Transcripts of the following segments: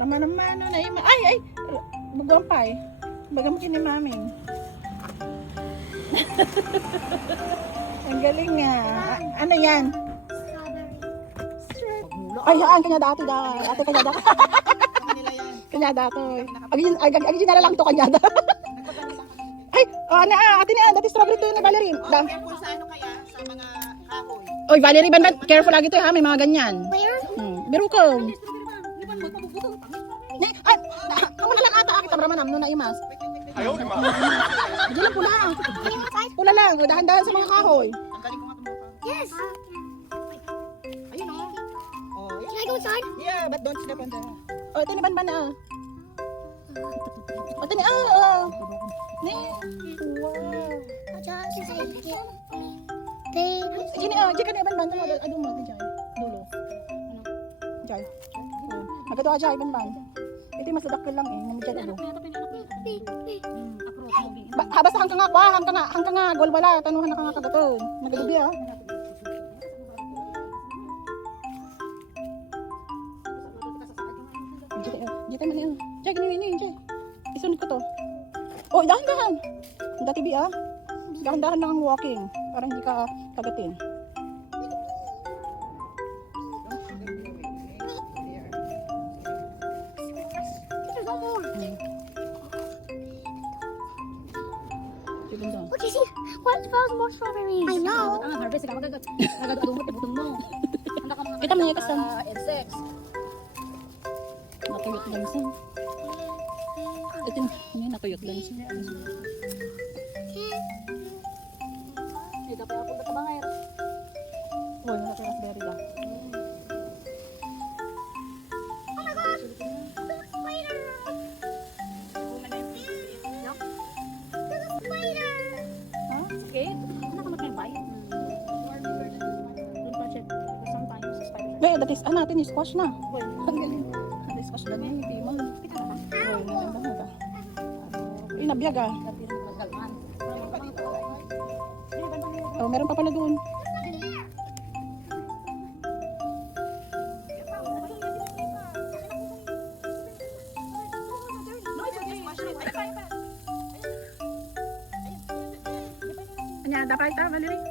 Naman na ima. Ay! Magampay. Bagam kini mami. Ang galing nga. Ano yan? Ay, haan kanya dati da. Ate kanya dati. Kanya dati. Agi na lang to kanya da. Ay, ate ni dati strawberry to ni Valerie. Careful sa ano kaya sa mga kahoy. Oy, Valerie ban careful lagi to ha, may mga ganyan. Biro ko. Kamu na lang ata kita bramanam no na imas. Ayaw ni ma. Diyan lang pula. Pula lang, dahan-dahan sa mga kahoy. Ang galing ko nga tumuka. Yes. Ayun oh. Oh, Can I go inside? yeah, but don't step on the... Oh, tiniban ba na? Oh, tini Ni. Wow. Just take it. Baby. Gini jika ni ban ban tama adu mo diyan. Dulo. Ano? Diyan. Magato aja ban ban. Ito mas dakkel lang eh, nami diyan adu. Habas hanggang nga gol wala tanuhan na nga kagaton. Nagadubi ah. Jita man yan. Jay, gini, Jay. Isunod ko to. Oh, dahan-dahan. Dati bi ah. Dahan-dahan lang ang walking. Para hindi ka kagatin. Look, you see? What smells more strawberries? I know. harvest ka magagado mo tibutong mo. Kita mo kasam. Insects. Nakuyot lang siya. Ito niya nakuyot lang siya. Ito pa ako ka bangay. Oh, wala ka raspberry da. Oh my gosh. There's a spider. There's a spider. Huh? Okay. Ano ka mag-invite? Don't touch it. Sometimes spider. Wait, that is natin is squash na. Ang galing. That is squash na niya, hindi mo. Oh, naganda mo ka. Inabiyag ah. Oh, meron pa pala doon. Anya, dapat ita, Valerie.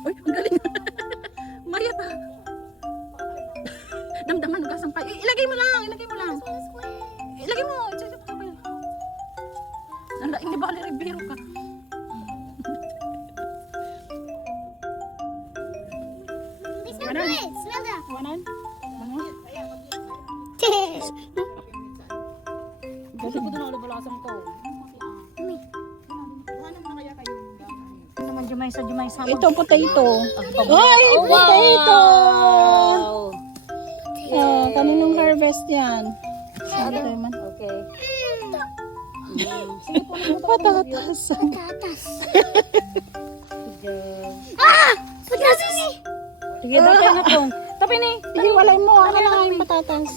Uy, ang galing. Mayat ah. Damdaman ka sampay. Ilagay mo lang. Ilagay mo. Ang laing ni Valerie, biro ka. They smell good. Smell that. Wanan? Ano? Buti ko doon ako balasang ko. Naman jumay sa Ito, potato. Ay, potato! Oh, kaninong harvest yan? Sabi tayo man. Okay. Patatas. Patatas. Ah! Patatas! Sige, tapay na po. Tapay ni. Ihiwalay mo. Ano na nga yung patatas?